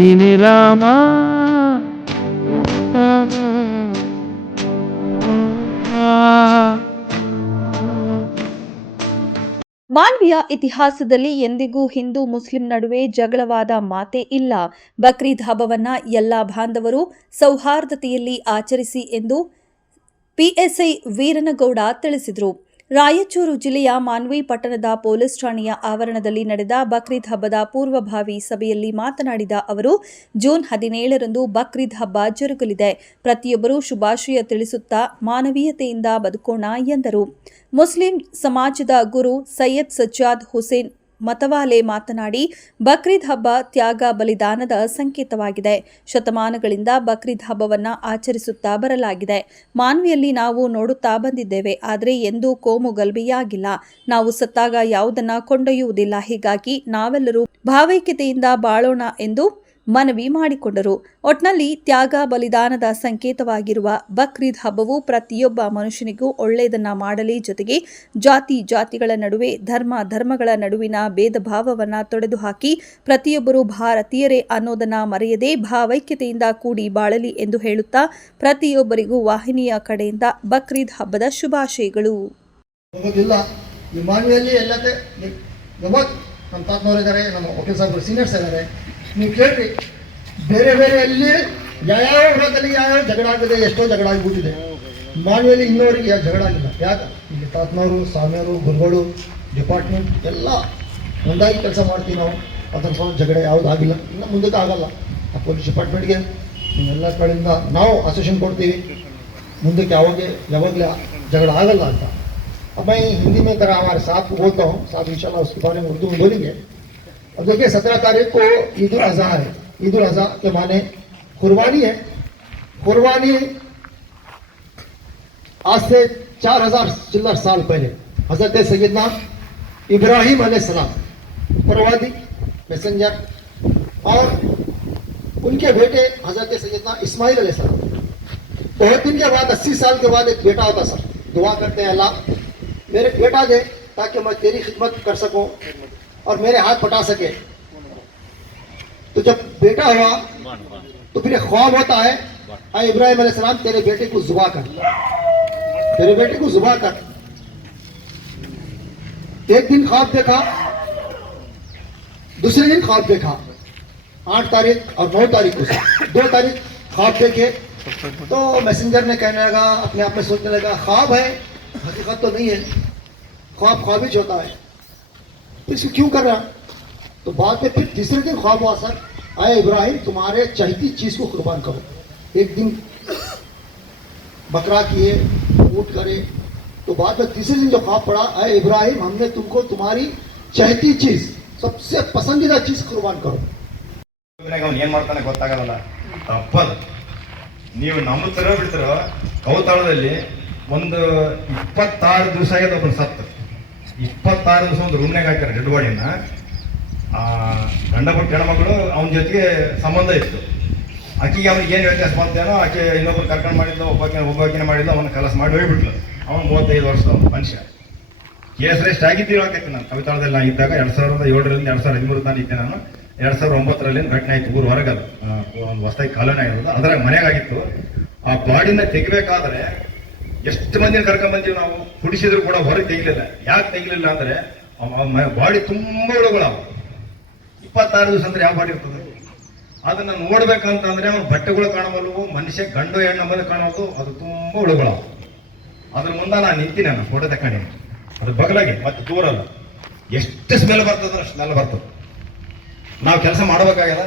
ನೀನೆ ರಾಮ. ಮಾನವೀಯ ಇತಿಹಾಸದಲ್ಲಿ ಎಂದಿಗೂ ಹಿಂದೂ ಮುಸ್ಲಿಂ ನಡುವೆ ಜಗಳವಾದ ಮಾತೇ ಇಲ್ಲ. ಬಕ್ರೀದ್ ಹಬ್ಬವನ್ನ ಎಲ್ಲಾ ಬಾಂಧವರು ಸೌಹಾರ್ದತೆಯಲ್ಲಿ ಆಚರಿಸಿ ಎಂದು ಪಿಎಸ್ಐ ವೀರನಗೌಡ ತಿಳಿಸಿದರು. ರಾಯಚೂರು ಜಿಲ್ಲೆಯ ಮಾನ್ವಿ ಪಟ್ಟಣದ ಪೊಲೀಸ್ ಠಾಣೆಯ ಆವರಣದಲ್ಲಿ ನಡೆದ ಬಕ್ರೀದ್ ಹಬ್ಬದ ಪೂರ್ವಭಾವಿ ಸಭೆಯಲ್ಲಿ ಮಾತನಾಡಿದ ಅವರು, ಜೂನ್ 17ರಂದು ಬಕ್ರೀದ್ ಹಬ್ಬ ಜರುಗಲಿದೆ. ಪ್ರತಿಯೊಬ್ಬರೂ ಶುಭಾಶಯ ತಿಳಿಸುತ್ತಾ ಮಾನವೀಯತೆಯಿಂದ ಬದುಕೋಣ ಎಂದರು. ಮುಸ್ಲಿಂ ಸಮಾಜದ ಗುರು ಸೈಯದ್ ಸಜ್ಜಾದ್ ಹುಸೇನ್ ಮತವಾಲೆ ಮಾತನಾಡಿ, ಬಕ್ರೀದ್ ಹಬ್ಬ ತ್ಯಾಗ ಬಲಿದಾನದ ಸಂಕೇತವಾಗಿದೆ. ಶತಮಾನಗಳಿಂದ ಬಕ್ರೀದ್ ಹಬ್ಬವನ್ನು ಆಚರಿಸುತ್ತಾ ಬರಲಾಗಿದೆ. ಮಾನ್ವಿಯಲ್ಲಿ ನಾವು ನೋಡುತ್ತಾ ಬಂದಿದ್ದೇವೆ. ಆದರೆ ಎಂದೂ ಕೋಮು ಗಲಭೆಯಾಗಿಲ್ಲ. ನಾವು ಸತ್ತಾಗ ಯಾವುದನ್ನ ಕೊಂಡೊಯ್ಯುವುದಿಲ್ಲ. ಹೀಗಾಗಿ ನಾವೆಲ್ಲರೂ ಭಾವೈಕ್ಯತೆಯಿಂದ ಬಾಳೋಣ ಎಂದು ಮನವಿ ಮಾಡಿಕೊಂಡರು. ಒಟ್ನಲ್ಲಿ ತ್ಯಾಗ ಬಲಿದಾನದ ಸಂಕೇತವಾಗಿರುವ ಬಕ್ರೀದ್ ಹಬ್ಬವು ಪ್ರತಿಯೊಬ್ಬ ಮನುಷ್ಯನಿಗೂ ಒಳ್ಳೆಯದನ್ನ ಮಾಡಲಿ, ಜೊತೆಗೆ ಜಾತಿಗಳ ನಡುವೆ ಧರ್ಮಗಳ ನಡುವಿನ ಭೇದ ಭಾವವನ್ನು ತೊಡೆದುಹಾಕಿ ಪ್ರತಿಯೊಬ್ಬರು ಭಾರತೀಯರೇ ಅನ್ನೋದನ್ನ ಮರೆಯದೆ ಭಾವೈಕ್ಯತೆಯಿಂದ ಕೂಡಿ ಬಾಳಲಿ ಎಂದು ಹೇಳುತ್ತಾ ಪ್ರತಿಯೊಬ್ಬರಿಗೂ ವಾಹಿನಿಯ ಕಡೆಯಿಂದ ಬಕ್ರೀದ್ ಹಬ್ಬದ ಶುಭಾಶಯಗಳು. ನಮ್ಮ ತಾತನವರು ಇದ್ದಾರೆ, ನಮ್ಮ ವಕೀಲ್ ಸಾಹೇಬರು ಸೀನಿಯರ್ಸ್ ಇದ್ದಾರೆ. ನೀವು ಕೇಳ್ರಿ, ಬೇರೆ ಬೇರೆ ಅಲ್ಲಿ ಯಾವ್ಯಾವ ಊರಲ್ಲಿ ಯಾವ್ಯಾವ ಜಗಳ ಆಗಿದೆ, ಎಷ್ಟೋ ಜಗಳ ಆಗಿಬಿಟ್ಟಿದೆ. ಮಾನ್ವಿಯಲ್ಲಿ ಇನ್ನೋರಿಗೆ ಯಾವ ಜಗಳ ಆಗಿಲ್ಲ. ಯಾಕೆ? ಇಲ್ಲಿ ತಾತನವರು, ಸ್ವಾಮಿಯವರು, ಗುರುಗಳು, ಡಿಪಾರ್ಟ್ಮೆಂಟ್ ಎಲ್ಲ ಒಂದಾಗಿ ಕೆಲಸ ಮಾಡ್ತೀವಿ ನಾವು. ಅದರ ಸ್ವಲ್ಪ ಜಗಳ ಯಾವುದಾಗಿಲ್ಲ, ಇನ್ನು ಮುಂದಕ್ಕೆ ಆಗಲ್ಲ. ಆ ಪೊಲೀಸ್ ಡಿಪಾರ್ಟ್ಮೆಂಟ್ಗೆ ಎಲ್ಲ ಕಡೆಯಿಂದ ನಾವು ಅಸೋಸಿಯೇಷನ್ ಕೊಡ್ತೀವಿ. ಮುಂದಕ್ಕೆ ಯಾವಾಗಲೇ ಜಗಳ ಆಗಲ್ಲ ಅಂತ. अब मैं हिंदी में तरह हमारे साथ बोलता हूँ, साथ इंशाल्लाह उसके बारे में उर्दू में बोलेंगे. अब देखिए 17 तारीख को ईद उल अज़हा है. ईद उल अज़हा के माने कुर्बानी है. कुर्बानी आज से 4000 चिल्लर साल पहले हजरत सैयदना इब्राहिम अलैहिस्सलाम, प्रवादी मैसेंजर, और उनके बेटे हजरत सैयदना इस्माइल अलैहिस्सलाम. बहुत दिन के बाद 80 साल के बाद एक बेटा होता. सर दुआ करते हैं, अल्लाह मेरे बेटा दे ताकि मैं तेरी खिदमत कर सकूं और मेरे हाथ पटा सके. तो जब बेटा हुआ तो फिर ख्वाब होता है, आए इब्राहिम अलैहिस्सलाम तेरे बेटे को ज़ुबा कर, तेरे बेटे को ज़ुबा कर. एक दिन ख्वाब देखा, दूसरे दिन ख्वाब देखा. 8 तारीख और 9 तारीख को 2 तारीख ख्वाब देखे. तो मैसेंजर ने कहने लगा, अपने आप में सोचने लगा, ख्वाब है, हकीकत तो नहीं है, ख्वाबिश होता है, तो इसको क्यों कर रहा. तो बाद में फिर तीसरे दिन ख्वाब हुआ, सर आए इब्राहिम तुम्हारे चाहती चीज़ को कुर्बान करो. एक दिन बकरा किए, ऊँट करे. तो बाद में तीसरे दिन जो ख्वाब पड़ा, आए इब्राहिम हमने तुमको तुम्हारी चाहती चीज़, सबसे पसंदीदा चीज़ कुर्बान करो. ತಪ್ಪದು. ನೀವು ನಂಬುತ್ತಾರೋ ಬಿಡ್ತಾರೋ, ಕೌತಾಳದಲ್ಲಿ ಒಂದು 26 ದಿವಸ ಆಗಿದೆ ಒಬ್ಬನ ಸತ್ತು. 26 ದಿವಸ ಒಂದು ರೂಮ್ನಾಗ ಹಾಕ್ಯಾರ ಡೆಡ್ ಬಾಡಿನ. ಗಂಡ ಬಿಟ್ಟು ಹೆಣ್ಮಗಳು ಅವನ ಜೊತೆಗೆ ಸಂಬಂಧ ಇತ್ತು. ಆಕೆಗೆ ಅವ್ನಿಗೆ ಏನು ವ್ಯತ್ಯಾಸ ಬಂತೇನೋ, ಆಕೆ ಇನ್ನೊಬ್ಬರು ಕರ್ಕೊಂಡು ಮಾಡಿದ್ಲು, ಒಬ್ಬಾಕಿನ ಮಾಡಿದ್ಲು, ಅವನ ಕೆಲಸ ಮಾಡಿ ಹೋಗ್ಬಿಟ್ಲು. ಅವನು 35 ವರ್ಷದ ಮನುಷ್ಯ. ಕೇಸ್ ರೆಸ್ಟ್ ಆಗಿದ್ದು ಹೇಳಕೈತಿ. ನಾನು ಕವಿತಾಳದಲ್ಲಿ ನಾನು ಇದ್ದಾಗ 2007ರಿಂದ 2013 ತಾನು ಇದ್ದೆ. ನಾನು 2009ರಲ್ಲಿ ಘಟನೆ ಆಯ್ತು. ಊರು ಹೊರಗಲ್ಲ, ಒಂದು ಹೊಸದಾಗಿ ಕಾಲೋನಿ ಆಗಿರೋದು, ಅದ್ರಾಗ ಮನೆಯಾಗಿತ್ತು. ಆ ಬಾಡಿನ ತೆಗಿಬೇಕಾದ್ರೆ ಎಷ್ಟು ಮಂದಿನ ಕರ್ಕೊಂಡ್ ಬಂದೀವಿ ನಾವು. ಕುಡಿಸಿದ್ರು ಕೂಡ ಹೊರಗೆ ತೆಗಿಲಿಲ್ಲ. ಯಾಕೆ ತೆಗಿಲಿಲ್ಲ ಅಂದ್ರೆ ಬಾಡಿ ತುಂಬಾ ಹುಳುಗಳಾವ. 26 ದಿವಸ ಅಂದ್ರೆ ಯಾವ ಬಾಡಿ ಇರ್ತದೆ? ಅದನ್ನ ನೋಡ್ಬೇಕಂತಂದ್ರೆ ಅವ್ನ ಬಟ್ಟೆಗಳು ಕಾಣಬಲ್ಲವು, ಮನುಷ್ಯ ಗಂಡು ಹೆಣ್ಣು ಮೇಲೆ ಕಾಣೋದು, ಅದು ತುಂಬಾ ಹುಳುಗಳಾವ. ಅದ್ರ ಮುಂದೆ ನಾನು ನಿಂತೀನಿ, ನಾನು ಫೋಟೋ ತಗೊಂಡಿನಿ. ಅದು ಬಗಲಾಗಿ ಮತ್ತೆ ದೂರಲ್ಲ. ಎಷ್ಟು ಸ್ಮೆಲ್ ಬರ್ತದ್ರೆ ಅಷ್ಟು ಸ್ಮೆಲ್ ಬರ್ತದೆ. ನಾವು ಕೆಲಸ ಮಾಡ್ಬೇಕಾಗ್ಯದ.